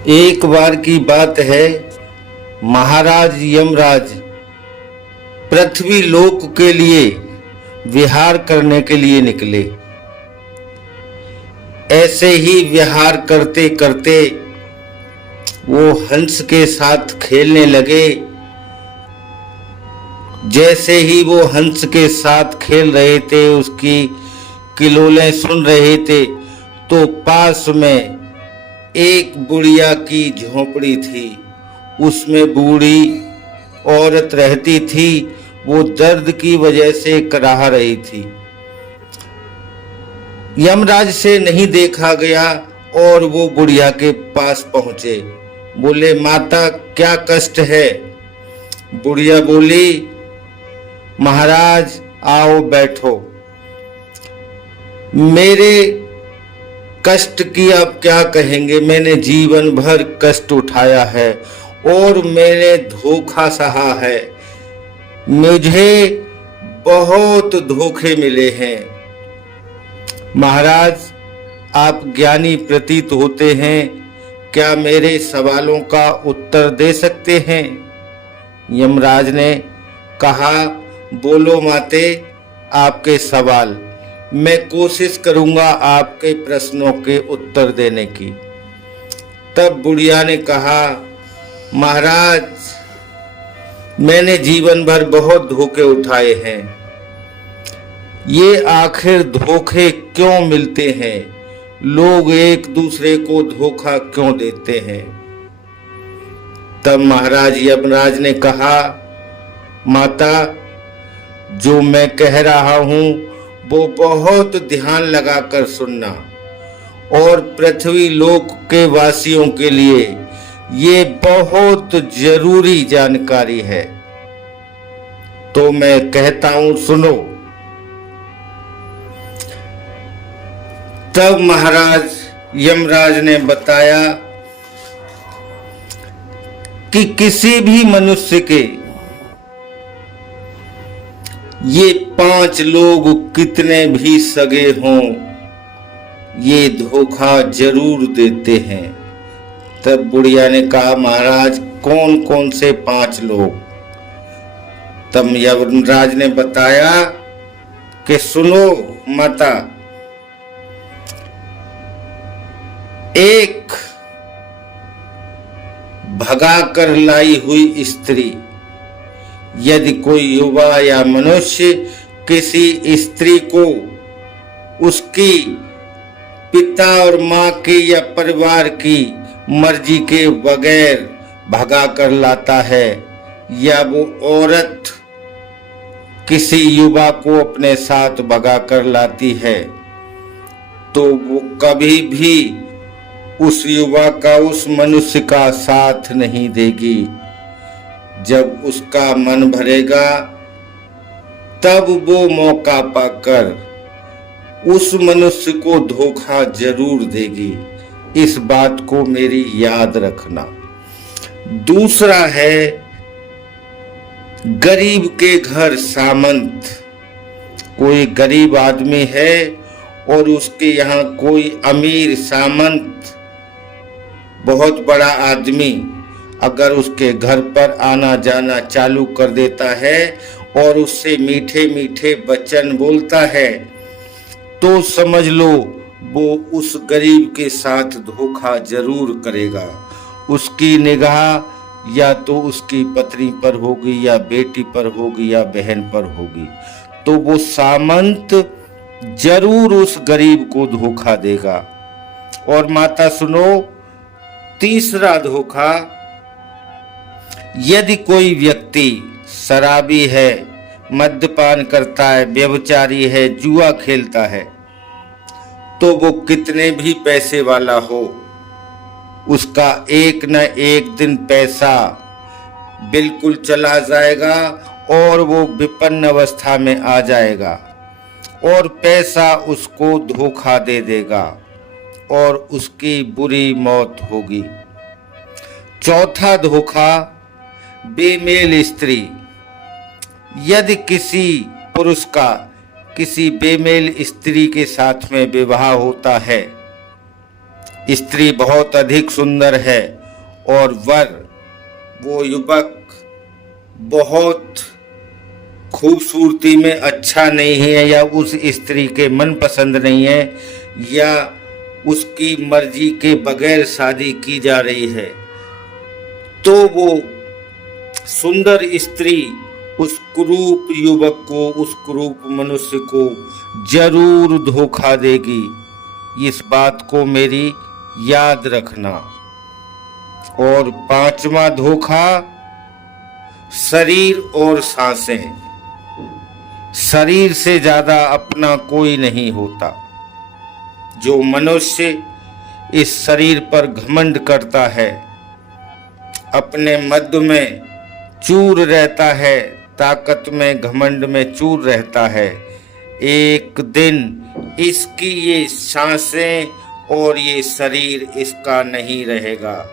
एक बार की बात है, महाराज यमराज पृथ्वी लोक के लिए विहार करने के लिए निकले। ऐसे ही विहार करते करते वो हंस के साथ खेलने लगे। जैसे ही वो हंस के साथ खेल रहे थे, उसकी किलोलें सुन रहे थे, तो पास में एक बुढ़िया की झोंपड़ी थी। उसमें बूढ़ी औरत रहती थी। वो दर्द की वजह से कराह रही थी। यमराज से नहीं देखा गया और वो बुढ़िया के पास पहुंचे। बोले, माता क्या कष्ट है? बुढ़िया बोली, महाराज आओ बैठो। मेरे कष्ट की आप क्या कहेंगे। मैंने जीवन भर कष्ट उठाया है और मैंने धोखा सहा है। मुझे बहुत धोखे मिले हैं। महाराज आप ज्ञानी प्रतीत होते हैं, क्या मेरे सवालों का उत्तर दे सकते हैं? यमराज ने कहा, बोलो माते, आपके सवाल। मैं कोशिश करूंगा आपके प्रश्नों के उत्तर देने की। तब बुढ़िया ने कहा, महाराज मैंने जीवन भर बहुत धोखे उठाए हैं। ये आखिर धोखे क्यों मिलते हैं? लोग एक दूसरे को धोखा क्यों देते हैं? तब महाराज यमराज ने कहा, माता जो मैं कह रहा हूं वो बहुत ध्यान लगाकर सुनना, और पृथ्वी लोक के वासियों के लिए ये बहुत जरूरी जानकारी है। तो मैं कहता हूं, सुनो। तब महाराज यमराज ने बताया कि किसी भी मनुष्य के ये 5 लोग कितने भी सगे हों, ये धोखा जरूर देते हैं। तब बुढ़िया ने कहा, महाराज कौन कौन से 5 लोग? तब यमराज ने बताया कि सुनो माता, एक भगा कर लाई हुई स्त्री। यदि कोई युवा या मनुष्य किसी स्त्री को उसकी पिता और माँ की या परिवार की मर्जी के बगैर भगा कर लाता है, या वो औरत किसी युवा को अपने साथ भगा कर लाती है, तो वो कभी भी उस युवा का, उस मनुष्य का साथ नहीं देगी। जब उसका मन भरेगा तब वो मौका पाकर उस मनुष्य को धोखा जरूर देगी। इस बात को मेरी याद रखना। दूसरा है गरीब के घर सामंत। कोई गरीब आदमी है और उसके यहाँ कोई अमीर सामंत, बहुत बड़ा आदमी अगर उसके घर पर आना जाना चालू कर देता है और उससे मीठे मीठे वचन बोलता है, तो समझ लो वो उस गरीब के साथ धोखा जरूर करेगा। उसकी निगाह या तो उसकी पत्नी पर होगी, या बेटी पर होगी, या बहन पर होगी, तो वो सामंत जरूर उस गरीब को धोखा देगा। और माता सुनो, तीसरा धोखा, यदि कोई व्यक्ति शराबी है, मद्यपान करता है, व्यभिचारी है, जुआ खेलता है, तो वो कितने भी पैसे वाला हो, उसका एक न एक दिन पैसा बिल्कुल चला जाएगा और वो विपन्न अवस्था में आ जाएगा और पैसा उसको धोखा दे देगा और उसकी बुरी मौत होगी। चौथा धोखा, बेमेल स्त्री। यदि किसी पुरुष का किसी बेमेल स्त्री के साथ में विवाह होता है, स्त्री बहुत अधिक सुंदर है और वर, वो युवक बहुत खूबसूरती में अच्छा नहीं है, या उस स्त्री के मन पसंद नहीं है, या उसकी मर्जी के बगैर शादी की जा रही है, तो वो सुंदर स्त्री उस कुरूप युवक को, उस कुरूप मनुष्य को जरूर धोखा देगी। इस बात को मेरी याद रखना। और पांचवा धोखा, शरीर और सांसें। शरीर से ज्यादा अपना कोई नहीं होता। जो मनुष्य इस शरीर पर घमंड करता है, अपने मद में चूर रहता है, ताकत में घमंड में चूर रहता है, एक दिन इसकी ये सांसें और ये शरीर इसका नहीं रहेगा।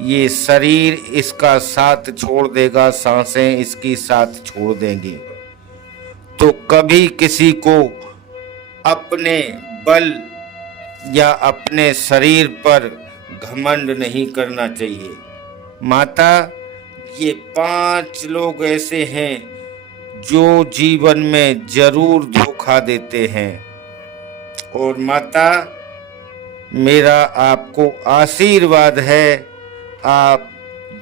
ये शरीर इसका साथ छोड़ देगा, सांसें इसकी साथ छोड़ देंगी। तो कभी किसी को अपने बल या अपने शरीर पर घमंड नहीं करना चाहिए। माता, ये 5 लोग ऐसे हैं जो जीवन में जरूर धोखा देते हैं। और माता, मेरा आपको आशीर्वाद है, आप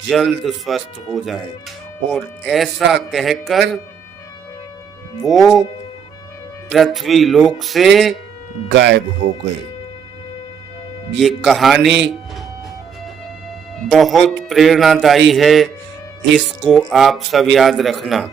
जल्द स्वस्थ हो जाएं। और ऐसा कहकर वो पृथ्वी लोक से गायब हो गए। ये कहानी बहुत प्रेरणादायी है, इसको आप सब याद रखना।